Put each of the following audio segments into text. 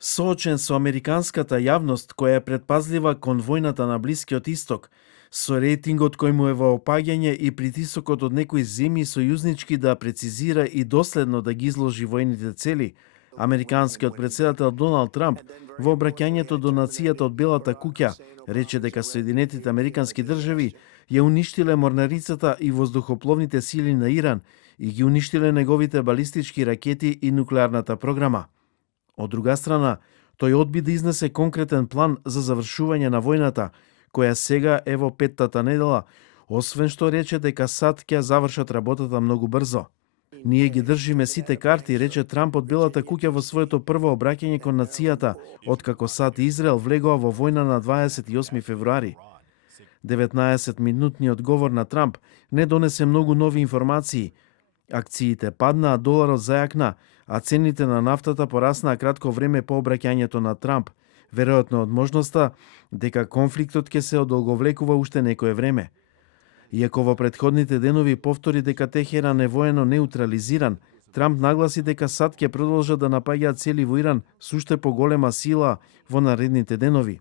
Соочен со американската јавност која е предпазлива кон војната на Блискиот Исток, со рейтингот кој му е во опаѓање и притисокот од некои земји сојузнички да прецизира и доследно да ги изложи војните цели, американскиот председател Доналд Трамп во обраќањето до нацијата од Белата куќа рече дека Соединетите Американски држави ја уништиле морнарицата и воздухопловните сили на Иран и ги уништиле неговите балистички ракети и нуклеарната програма. Од друга страна, тој одби да изнесе конкретен план за завршување на војната, која сега е во петтата недела, освен што рече дека САД ќе завршат работата многу брзо. Ние ги држиме сите карти, рече Трамп од Белата куќа во своето прво обраќање кон нацијата, откако САД и Израел влегоа во војна на 28 февруари. 19-минутниот говор на Трамп не донесе многу нови информации. Акциите паднаа, доларот зајакна, а цените на нафтата пораснаа кратко време по обраќањето на Трамп, веројатно од можноста дека конфликтот ќе се одолговлекува уште некое време. Иако во претходните денови повтори дека Техеран е воено неутрализиран, Трамп нагласи дека САД ќе продолжат да напаѓаат цели во Иран со уште поголема сила во наредните денови.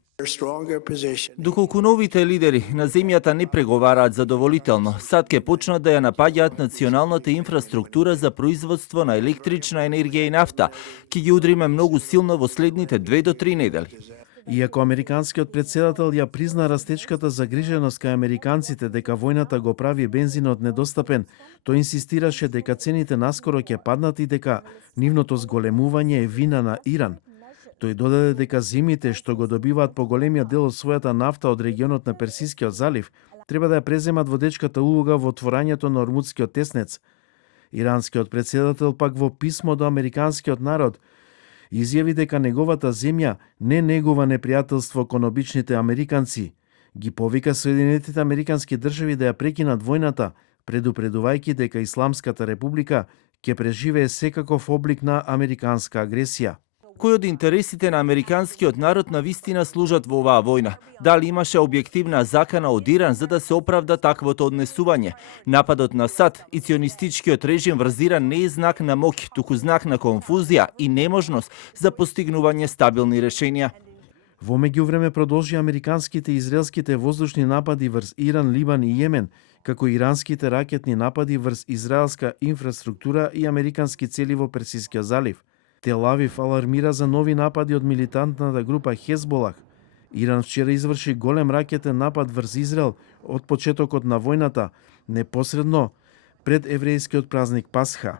Доколку новите лидери на земјата не преговараат задоволително, САД ќе почнат да ја напаѓаат националната инфраструктура за производство на електрична енергија и нафта, ќе ги удриме многу силно во следните 2 до 3 недели. Иако американскиот председател ја призна растечката загриженост кај американците дека војната го прави бензинот недостапен, тој инсистираше дека цените наскоро ќе паднат и дека нивното зголемување е вина на Иран. Тој додаде дека земјите што го добиваат поголемиот дел од својата нафта од регионот на Персискиот залив треба да ја преземат водечката улога во отворањето на Ормудскиот теснец. Иранскиот председател пак во писмо до американскиот народ изјави дека неговата земја не негува непријателство кон обичните американци. Ги повика Соединетите Американски држави да ја прекинат војната, предупредувајќи дека Исламската република ќе преживее секаков облик на американска агресија. Кој од интересите на американскиот народ на вистина служат во оваа војна? Дали имаше објективна закана од Иран за да се оправда таквото однесување? Нападот на САД и ционистичкиот режим врз Иран не е знак на моќ, туку знак на конфузија и неможност за постигнување стабилни решенија. Во меѓувреме продолжи американските и израелските воздушни напади врз Иран, Либан и Јемен, како иранските ракетни напади врз израелска инфраструктура и американски цели во Персискиот залив. Тел Авив алармира за нови напади од милитантната група Хезболах. Иран вчера изврши голем ракетен напад врз Израел од почетокот на војната, непосредно пред еврејскиот празник Пасха.